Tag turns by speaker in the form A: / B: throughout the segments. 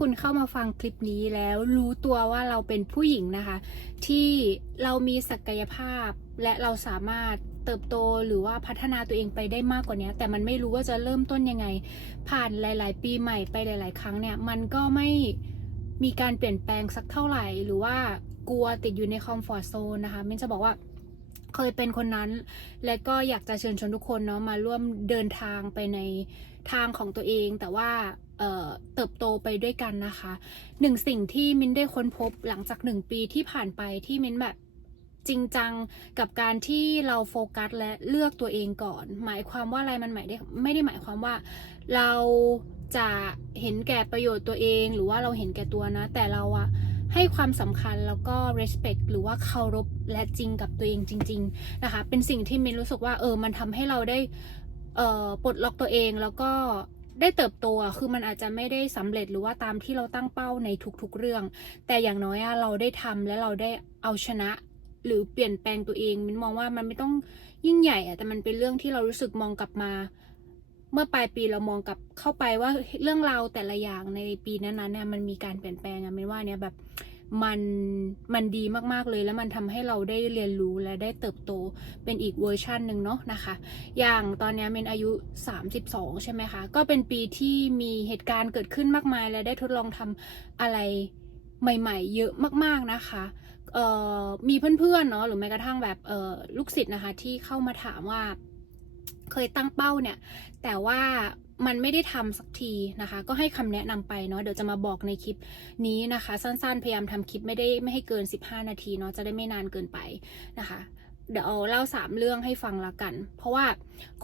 A: คุณเข้ามาฟังคลิปนี้แล้วรู้ตัวว่าเราเป็นผู้หญิงนะคะ ที่เรามีศักยภาพและเราสามารถเติบโตหรือว่าพัฒนาตัวเองไปได้มากกว่านี้ แต่มันไม่รู้ว่าจะเริ่มต้นยังไง ผ่านหลาย ๆ ปีใหม่ไปหลาย ๆ ครั้งเนี่ย มันก็ไม่มีการเปลี่ยนแปลงสักเท่าไหร่ หรือว่ากลัวติดอยู่ในคอมฟอร์ทโซนนะคะมินจะบอกว่าเคยเป็นคนนั้น และก็อยากจะเชิญชวนทุกคนเนาะมาร่วมเดินทางไปในทางของตัวเอง แต่ว่า เติบโตไปด้วยกันนะคะหนึ่งสิ่งที่มินได้ค้นพบหลังจากหนึ่งปีที่ผ่านไปที่มินแบบจริงจังกับการที่เราโฟกัสและเลือกตัวเองก่อน หมายความว่าอะไรมันหมายได้ไม่ได้หมายความว่า เราจะเห็นแก่ประโยชน์ตัวเองหรือว่าเราเห็นแก่ตัวนะ แต่เราอะให้ความสำคัญแล้วก็ respect หรือว่าเคารพและจริงกับตัวเองจริง ๆนะคะ เป็นสิ่งที่มินรู้สึกว่าเออมันทำให้เราได้ปลดล็อกตัวเองแล้วก็ ได้เติบโตอะคือมันอาจจะไม่ได้สำเร็จหรือว่าตามที่เราตั้งเป้าในทุกๆเรื่อง แต่อย่างน้อยอะเราได้ทำและเราได้เอาชนะ หรือเปลี่ยนแปลงตัวเองมินมองว่ามันไม่ต้องยิ่งใหญ่อะแต่มันเป็นเรื่องที่เรารู้สึกมองกลับมา เมื่อปลายปีเรามองกลับเข้าไปว่าเรื่องราวแต่ละอย่างในปีนั้นๆเนี่ยมันมีการเปลี่ยนแปลงอะมินว่าเนี่ยแบบ มันมันดีมากๆเลยแล้วมันทำให้เราได้เรียนรู้และได้เติบโตเป็นอีกเวอร์ชันหนึ่งเนาะนะคะ อย่างตอนนี้เมนอายุ 32 ใช่ไหมคะ ก็เป็นปีที่มีเหตุการณ์เกิดขึ้นมากมาย และได้ทดลองทำอะไรใหม่ ๆ เยอะมากๆนะคะมีเพื่อนๆเนาะหรือแม้กระทั่งแบบลูกศิษย์นะคะที่เข้ามาถามว่า เคยตั้งเป้าเนี่ย แต่ว่ามันไม่ได้ทำสักทีนะคะ ก็ให้คำแนะนำไปเนาะเดี๋ยวจะมาบอกในคลิปนี้นะคะ สั้นๆ พยายามทำคลิปไม่ได้ไม่ให้เกิน 15 นาทีเนาะจะได้ไม่นานเกินไปนะคะ เดี๋ยวเอาเล่าสามเรื่องให้ฟังละกัน เพราะว่า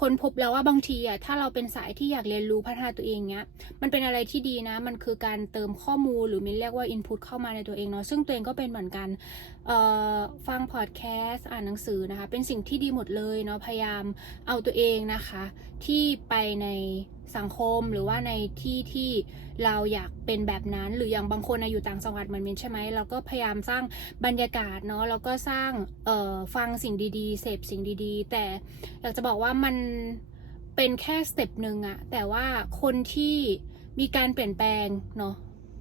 A: คนพบแล้วว่าบางทีอะถ้าเราเป็นสายที่อยากเรียนรู้พัฒนาตัวเองเนี้ย มันเป็นอะไรที่ดีนะ มันคือการเติมข้อมูลหรือมินเรียกว่า input เข้ามาในตัวเองเนาะ ซึ่งตัวเองก็เป็นเหมือนกันเอ่อฟังพอดแคสต์อ่านหนังสือนะคะ เป็นสิ่งที่ดีหมดเลยเนาะ พยายามเอาตัวเองนะคะ ที่ไปใน สังคมหรือว่าในที่ที่เราอยากเป็นแบบนั้น หรืออย่างบางคนอยู่ต่างจังหวัดเหมือนมินใช่ไหมเราก็พยายามสร้างบรรยากาศเนาะแล้วก็สร้างเออฟังสิ่งดีๆ เสพสิ่งดีๆ แต่อยากจะบอกว่ามันเป็นแค่สเต็ปหนึ่งอะแต่ว่าคนที่มีการเปลี่ยนแปลงเนาะ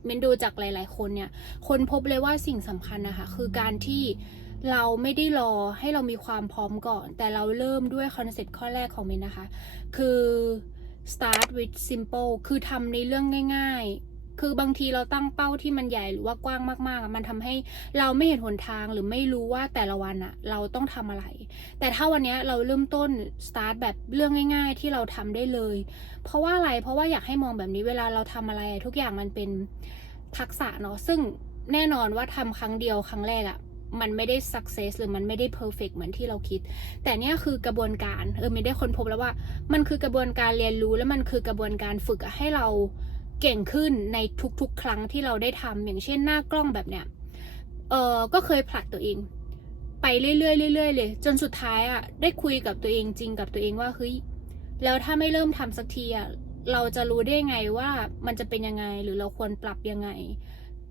A: มินดูจากหลาย ๆ คนเนี่ย คนพบเลยว่าสิ่งสำคัญนะคะคือการที่เราไม่ได้รอให้เรามีความพร้อมก่อน แต่เราเริ่มด้วยคอนเซ็ปต์ข้อแรกของมินนะคะ คือ start with simple คือทำในเรื่องง่ายๆ คือบางทีเราตั้งเป้าที่มันใหญ่หรือว่ากว้างมากๆ มันทำให้เราไม่เห็นหนทางหรือไม่รู้ว่าแต่ละวันอะเราต้องทำอะไร แต่ถ้าวันนี้เราเริ่มต้น start แบบเรื่องง่าย ๆ ที่เราทำได้เลย เพราะว่าอะไร เพราะว่าอยากให้มองแบบนี้เวลาเราทำอะไรทุกอย่างมันเป็นทักษะเนาะ ซึ่งแน่นอนว่าทำครั้งเดียวครั้งแรกอะ มันไม่ได้ success หรือมันไม่ได้ perfect เหมือนที่เราคิด แต่เนี่ยคือกระบวนการเออไม่ได้ค้นพบแล้วว่า มันคือกระบวนการเรียนรู้และมันคือกระบวนการฝึกให้เราเก่งขึ้นในทุกๆ ครั้งที่เราได้ทำอย่างเช่นหน้ากล้องแบบเนี้ยเออก็เคยผลัดตัวเอง ไปเรื่อยๆเรื่อยๆเลย จนสุดท้ายอะได้คุยกับตัวเองจริงกับตัวเองว่าเฮ้ยแล้วถ้าไม่เริ่มทำสักทีอะเราจะรู้ได้ไงว่ามันจะเป็นยังไงหรือเราควรปรับยังไง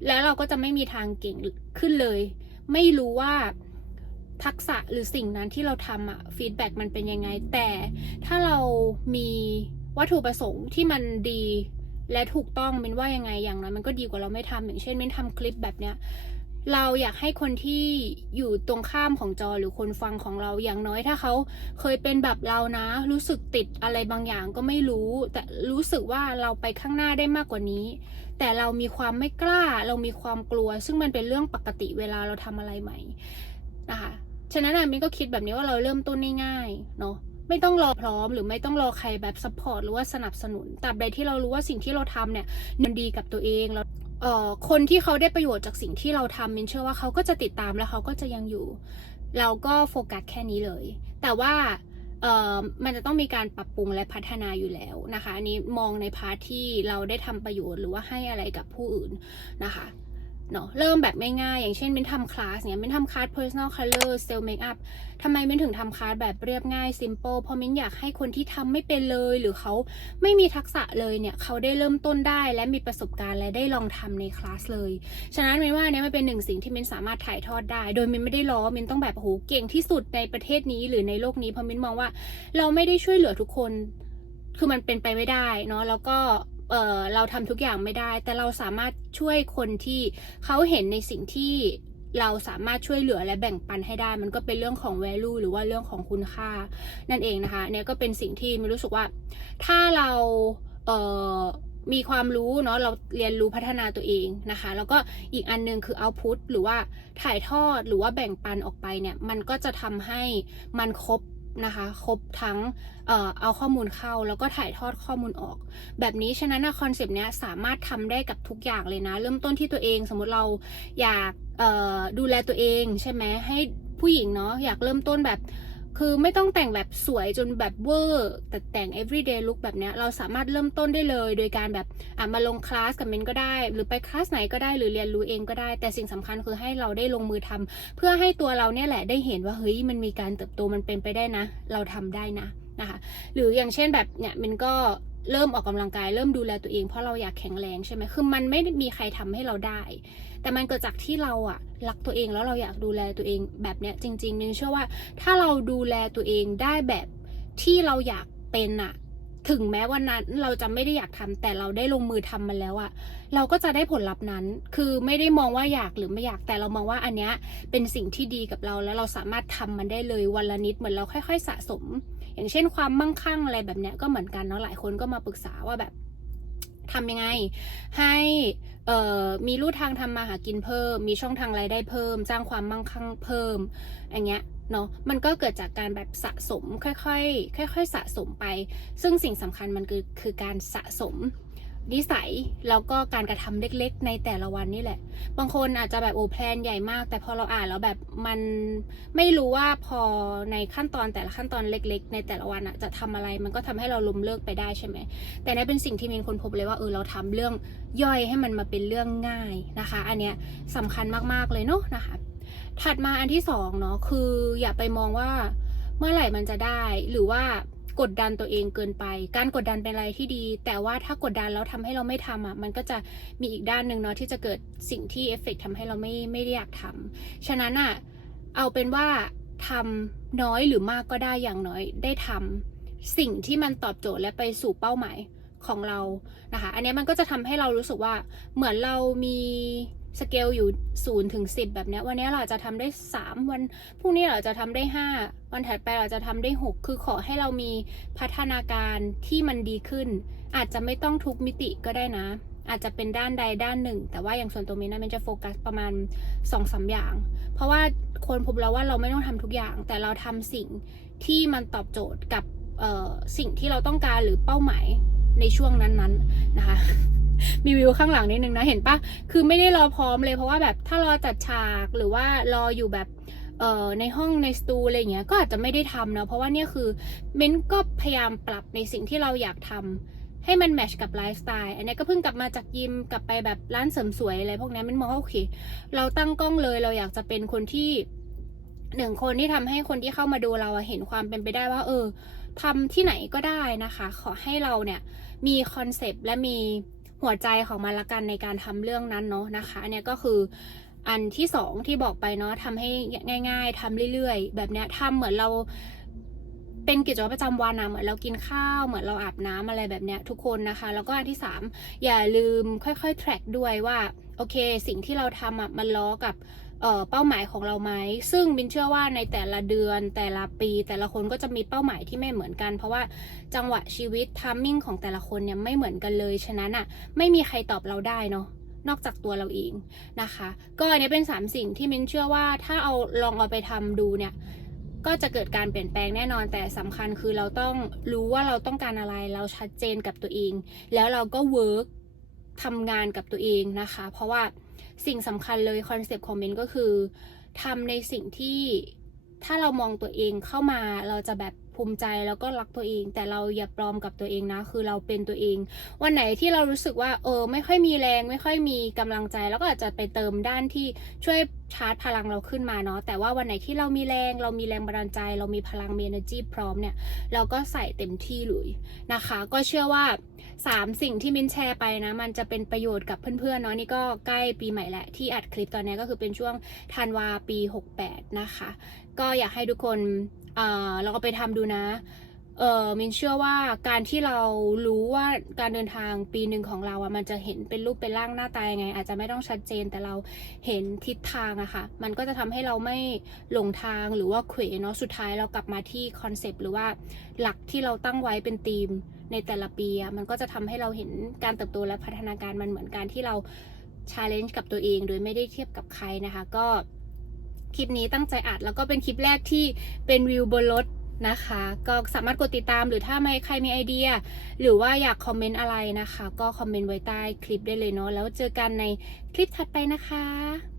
A: แล้วเราก็จะไม่มีทางเก่งขึ้นเลย ไม่รู้ว่าทักษะหรือสิ่งนั้นที่เราทำอะฟีดแบ็กมันเป็นยังไง แต่ถ้าเรามีวัตถุประสงค์ที่มันดีและถูกต้องมินว่ายังไงอย่างน้อยมันก็ดีกว่าเราไม่ทำอย่างเช่นมินทำคลิปแบบเนี้ย เราอยากให้คนที่อยู่ตรงข้ามของจอหรือคนฟังของเราอย่างน้อยถ้าเขาเคยเป็นแบบเรานะ รู้สึกติดอะไรบางอย่างก็ไม่รู้ แต่รู้สึกว่าเราไปข้างหน้าได้มากกว่านี้ แต่เรามีความไม่กล้า เรามีความกลัว ซึ่งมันเป็นเรื่องปกติเวลาเราทำอะไรใหม่นะคะฉะนั้นอะมินก็คิดแบบนี้ว่าเราเริ่มต้นง่ายๆเนาะไม่ต้องรอพร้อมหรือไม่ต้องรอใครแบบซัพพอร์ตหรือว่าสนับสนุนตราบใดที่เรารู้ว่าสิ่งที่เราทำเนี่ยมันดีกับตัวเองแล้ว เอ่อคนที่เขาได้ประโยชน์จากสิ่งที่เราทำมินเชื่อว่าเขาก็จะติดตามแล้วเขาก็จะยังอยู่ เราก็โฟกัสแค่นี้เลย แต่ว่าเอ่อมันจะต้องมีการปรับปรุงและพัฒนาอยู่แล้วนะคะ อันนี้มองในพาร์ทที่เราได้ทำประโยชน์หรือว่าให้อะไรกับผู้อื่นนะคะ เนาะเริ่มแบบง่ายๆ อย่างเช่นมินทำคลาสเนี่ยมินทำคลาส personal color cell makeup ทำไมมินถึงทำคลาสแบบเรียบง่าย simple เพราะมินอยากให้คนที่ทำไม่เป็นเลยหรือเขาไม่มีทักษะเลยเนี่ยเขาได้เริ่มต้นได้และมีประสบการณ์และได้ลองทำในคลาสเลย ฉะนั้นมินว่าเนี่ยมันเป็นหนึ่งสิ่งที่มินสามารถถ่ายทอดได้ โดยมินไม่ได้ล้อมินต้องแบบโอ้โหเก่งที่สุดในประเทศนี้หรือในโลกนี้เพราะมินมองว่า เราไม่ได้ช่วยเหลือทุกคน คือมันเป็นไปไม่ได้เนาะแล้วก็ เออเราทำทุกอย่างไม่ได้ แต่เราสามารถช่วยคนที่เขาเห็นในสิ่งที่เราสามารถช่วยเหลือและแบ่งปันให้ได้ มันก็เป็นเรื่องของ value หรือว่าเรื่องของคุณค่า นั่นเองนะคะเนี่ยก็เป็นสิ่งที่มีรู้สึกว่า ถ้าเราเอ่อมีความรู้เนาะเราเรียนรู้พัฒนาตัวเองนะคะ แล้วก็อีกอันหนึงคือ output หรือว่าถ่ายทอดหรือว่าแบ่งปันออกไปเนี่ย มันก็จะทำให้มันครบ นะคะ ครบทั้งเอ่อเอาข้อมูลเข้าแล้วก็ถ่ายทอดข้อมูลออก แบบนี้ฉะนั้นคอนเซปต์เนี้ยสามารถทำได้กับทุกอย่างเลยนะ เริ่มต้นที่ตัวเองสมมติเราอยากดูแลตัวเองใช่ไหมให้ผู้หญิงเนาะอยากเริ่มต้นแบบ คือไม่ต้องแต่งแบบสวยจนแบบเวอร์แต่แต่ง everyday look แบบเนี้ยเราสามารถเริ่มต้นได้เลย โดยการแบบอะมาลงคลาสกับเมนก็ได้ หรือไปคลาสไหนก็ได้หรือเรียนรู้เองก็ได้ แต่สิ่งสำคัญคือให้เราได้ลงมือทำเพื่อให้ตัวเราเนี่ยแหละได้เห็นว่าเฮ้ยมันมีการเติบโตมันเป็นไปได้นะ เราทำได้นะนะคะ หรืออย่างเช่นแบบเนี่ยมันก็ เริ่มออกกำลังกายเริ่มดูแลตัวเองเพราะเราอยากแข็งแรงใช่ไหมคือมันไม่มีใครทำให้เราได้ แต่มันเกิดจากที่เราอะรักตัวเองแล้วเราอยากดูแลตัวเองแบบเนี้ยจริงๆนึงเชื่อว่าถ้าเราดูแลตัวเองได้แบบที่เราอยากเป็นอะถึงแม้วันนั้นเราจะไม่ได้อยากทำแต่เราได้ลงมือทำมันแล้วอะเราก็จะได้ผลลัพธ์นั้น คือไม่ได้มองว่าอยากหรือไม่อยากแต่เรามองว่าอันเนี้ยเป็นสิ่งที่ดีกับเราแล้วเราสามารถทำมันได้เลยวันละนิดเหมือนเราค่อย ๆ สะสม อย่างเช่นความมั่งคั่งอะไรแบบเนี้ยก็เหมือนกันเนาะหลายคนก็มาปรึกษาว่าแบบทำยังไง ให้เอ่อมีลู่ทางทำมาหากินเพิ่ม มีช่องทางรายได้เพิ่ม สร้างความมั่งคั่งเพิ่มอย่างเงี้ยเนาะมันก็เกิดจากการแบบสะสมค่อยๆค่อยๆสะสมไป ซึ่งสิ่งสำคัญมันคือคือการสะสม นิสัยแล้วก็การกระทำเล็กๆ ในแต่ละวันนี่แหละ บางคนอาจจะแบบโอ้แพลนใหญ่มาก แต่พอเราอ่านแล้วแบบมันไม่รู้ว่าพอในขั้นตอนแต่ละขั้นตอนเล็ก ๆ ในแต่ละวันอะจะทำอะไรมันก็ทำให้เราล้มเลิกไปได้ใช่ไหมแต่นี่เป็นสิ่งที่มีคนพบเลยว่าเออเราทำเรื่องย่อยให้มันมาเป็นเรื่องง่ายนะคะ อันเนี้ยสำคัญมากๆเลยเนาะนะคะ ถัดมาอันที่สองเนาะคืออย่าไปมองว่าเมื่อไหร่มันจะได้หรือว่า กดดันตัวเองเกินไป การกดดันเป็นอะไรที่ดี แต่ว่าถ้ากดดันแล้วทำให้เราไม่ทำอะมันก็จะมีอีกด้านหนึ่งเนาะที่จะเกิดสิ่งที่เอฟเฟกทำให้เราไม่ไม่ได้อยากทำฉะนั้นอะเอาเป็นว่าทำน้อยหรือมากก็ได้อย่างน้อยได้ทำสิ่งที่มันตอบโจทย์และไปสู่เป้าหมายของเรานะคะ อันนี้มันก็จะทำให้เรารู้สึกว่าเหมือนเรามี สเกลอยู่0ูนย์ถึงสิแบบนี้วันนี้เราจะทำได้ 3 วันพรุ่งนี้เราจะทำได้ 5 วันถัดไปเราจะทำได้ 6 คือขอให้เรามีพัฒนาการที่มันดีขึ้น อาจจะไม่ต้องทุกมิติก็ได้นะ อาจจะเป็นด้านใดด้านหนึ่ง แต่ว่าอย่างส่วนตัวมินนะมันจะโฟกัสประมาณ2อสอย่าง เพราะว่าคนพบแล้วว่าเราไม่ต้องทำทุกอย่าง แต่เราทำสิ่งที่มันตอบโจทย์กับสิ่งที่เราต้องการหรือเป้าหมายในช่วงนั้นๆนะคะ มีวิวข้างหลังนิดนึงนะเห็นปะคือไม่ได้รอพร้อมเลยเพราะว่าแบบถ้ารอจัดฉากหรือว่ารออยู่แบบเอ่อในห้องในสตูอะไรเงี้ยก็อาจจะไม่ได้ทำเนาะเพราะว่าเนี่ยคือเม้นก็พยายามปรับในสิ่งที่เราอยากทำให้มันแมชกับไลฟ์สไตล์อันนี้ก็เพิ่งกลับมาจากยิมกลับไปแบบร้านเสริมสวยอะไรพวกนี้มันมองว่าโอเค เราตั้งกล้องเลยเราอยากจะเป็นคนที่หนึ่งคนที่ทำให้คนที่เข้ามาดูเราเห็นความเป็นไปได้ว่า เออทำที่ไหนก็ได้นะคะ ขอให้เราเนี่ยมีคอนเซปต์และมี หัวใจของมันละกันในการทำเรื่องนั้นเนาะนะคะ อันเนี้ยก็คืออันที่สองที่บอกไปเนาะทำให้ง่าย ๆทำเรื่อยๆ แบบเนี้ยทำเหมือนเราเป็นกิจวัตรประจำวันนะเหมือนเรากินข้าวเหมือนเราอาบน้ำอะไรแบบเนี้ยทุกคนนะคะ แล้วก็อันที่สามอย่าลืมค่อยๆ track ด้วยว่า โอเค สิ่งที่เราทำอะมันล้อกับ เป้าหมายของเราไหมซึ่งบินเชื่อว่าในแต่ละเดือนแต่ละปี แต่ละคนก็จะมีเป้าหมายที่ไม่เหมือนกัน เพราะว่าจังหวะชีวิตทัมมิ่งของแต่ละคนเนี่ยไม่เหมือนกันเลย ฉะนั้นอะไม่มีใครตอบเราได้เนาะนอกจากตัวเราเองนะคะ ก็อันนี้เป็น 3 สิ่งที่มินเชื่อว่าถ้าเอาลองเอาไปทำดูเนี่ยก็จะเกิดการเปลี่ยนแปลงแน่นอนแต่สำคัญคือเราต้องรู้ว่าเราต้องการอะไรเราชัดเจนกับตัวเอง แล้วเราก็เวิร์ก ทำงานกับตัวเองนะคะ เพราะว่าสิ่งสำคัญเลยคอนเซปต์ของเมนก็คือทำในสิ่งที่ถ้าเรามองตัวเองเข้ามาเราจะแบบ ภูมิใจแล้วก็รักตัวเอง แต่เราอย่าปลอมกับตัวเองนะ คือเราเป็นตัวเอง วันไหนที่เรารู้สึกว่าเออไม่ค่อยมีแรง ไม่ค่อยมีกำลังใจ แล้วก็อาจจะไปเติมด้านที่ช่วยชาร์จพลังเราขึ้นมาเนาะแต่ว่าวันไหนที่เรามีแรง เรามีแรงบันดาลใจ เรามีพลังมี energy พร้อมเนี่ย เราก็ใส่เต็มที่เลยนะคะ ก็เชื่อว่า 3 สิ่งที่มินแชร์ไปนะ มันจะเป็นประโยชน์กับเพื่อนๆเนาะนี่ก็ใกล้ปีใหม่แหละที่อัดคลิปตอนนี้ก็คือเป็นช่วงธันวาปี 68 นะคะ ก็อยากให้ทุกคน เราก็ไปทำดูนะเออมินเชื่อว่าการที่เรารู้ว่าการเดินทางปีหนึ่งของเราอะมันจะเห็นเป็นรูปเป็นร่างหน้าตายังไง อาจจะไม่ต้องชัดเจนแต่เราเห็นทิศทางอะค่ะ มันก็จะทำให้เราไม่หลงทางหรือว่าเขวเนาะสุดท้ายเรากลับมาที่คอนเซปต์หรือว่าหลักที่เราตั้งไว้เป็นธีมในแต่ละปีอะมันก็จะทำให้เราเห็นการเติบโตและพัฒนาการมันเหมือนการที่เราชาเลนจ์กับตัวเอง โดยไม่ได้เทียบกับใครนะคะ ก็ คลิปนี้ตั้งใจอัด แล้วก็เป็นคลิปแรกที่เป็นวิวบนรถนะคะ ก็สามารถกดติดตามหรือถ้าไม่ใครมีไอเดีย หรือว่าอยากคอมเมนต์อะไรนะคะ ก็คอมเมนต์ไว้ใต้คลิปได้เลยเนาะแล้วเจอกันในคลิปถัดไปนะคะ